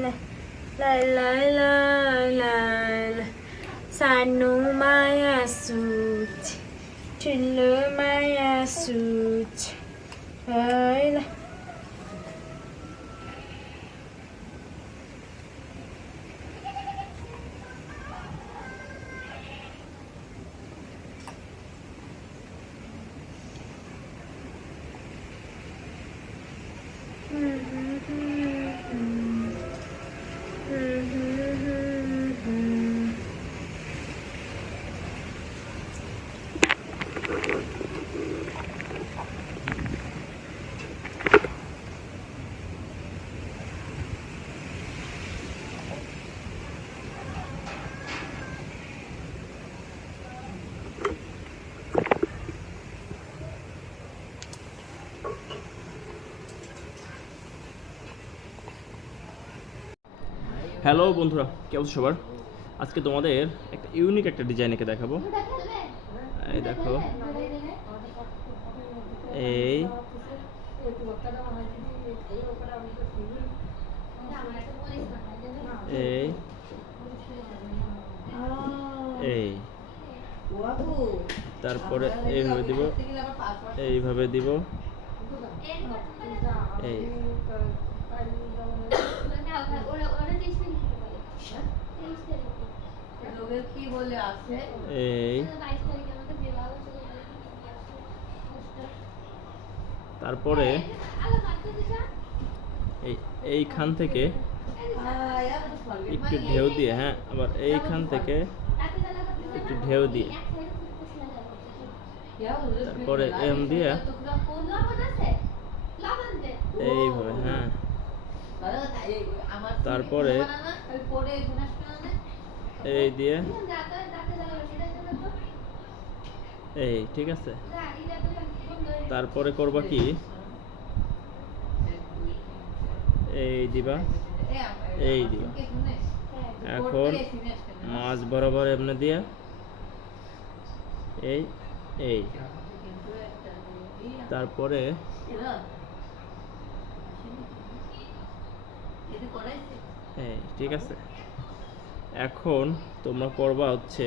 la la la la la Sanu Maya Suit Tillu Maya Suit la hello বন্ধুরা, কি অবস্থা সবার? আজকে তোমাদের একটা ইউনিক একটা ডিজাইন এঁকে দেখাবো। এই দেখো, এই এই এই তারপরে এইভাবে দিব, এইভাবে দিব, এই এই তারপরে এইখান থেকে একটু ঢেউ দিয়ে, হ্যাঁ, আবার এইখান থেকে একটু ঢেউ দিয়ে, তারপরে এম দিয়ে এইভাবে, হ্যাঁ, তারপরে এই দিয়ে এই, ঠিক আছে। তারপরে করবা কি, এই দিবা, এই দিবা, এখন মাছ বরাবর এমনি দিয়া এই এই, তারপরে এই, ঠিক আছে। এখন তোমরা করবা হচ্ছে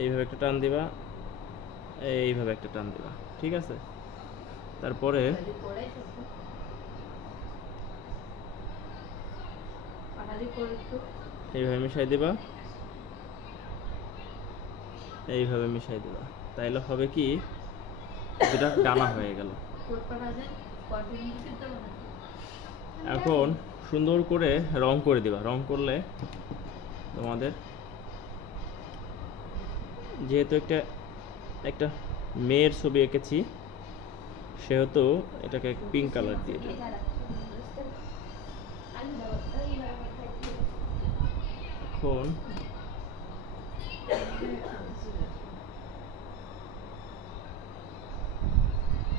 এইভাবে একটা টান দিবা, এইভাবে একটা টান দিবা, ঠিক আছে। তারপরে এইভাবে মিশাই দিবা, এইভাবে মিশাই দিবা, তাইলে হবে কি, যেটা ডানা হয়ে গেল। এখন সুন্দর করে রং করে দিবা। রং করলে তোমাদের, যেহেতু একটা মেয়ের ছবি এঁকেছি, সেহেতু এটাকে পিঙ্ক কালার দিয়ে দেব। এখন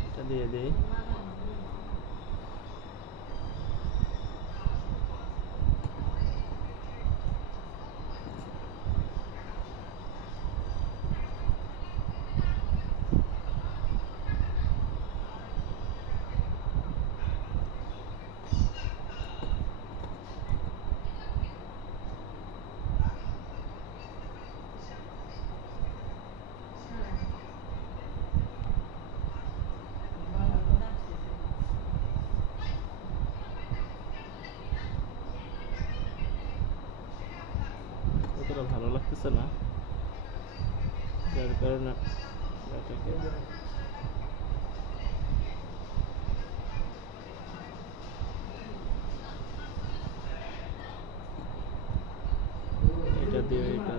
এটা দিয়ে দিই, অতটা ভালো লাগতেছে না, যার কারণে এটাকে এটা দিয়ে এটা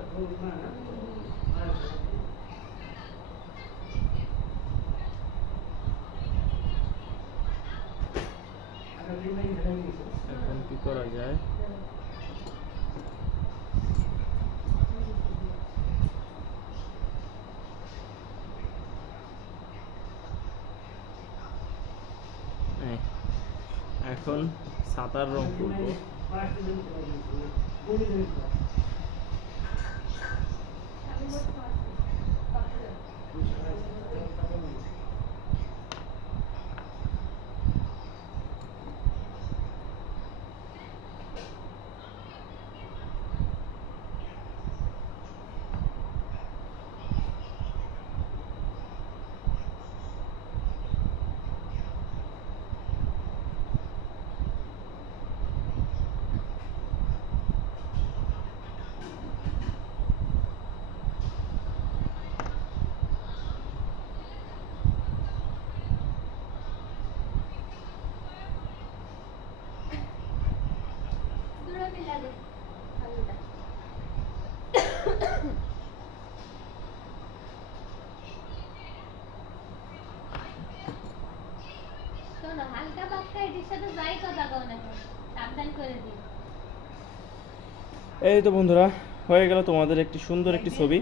এখন কি করা যায়, এখন ছাতার রং করব। শোনো হালকা পাক্কা এটির সাথে যাই কথা কও না কেন, সাবধান করে দিই। এই তো বন্ধুরা, হয়ে গেল তোমাদের একটি সুন্দর একটি ছবি।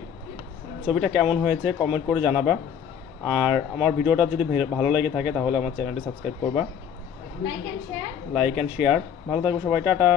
ছবিটা কেমন হয়েছে কমেন্ট করে জানাবা। আর আমার ভিডিওটা যদি ভালো লেগে থাকে তাহলে আমার চ্যানেলটি সাবস্ক্রাইব করবা, like and share. Like and share. ভালো থাকবো সবাই, টাটা।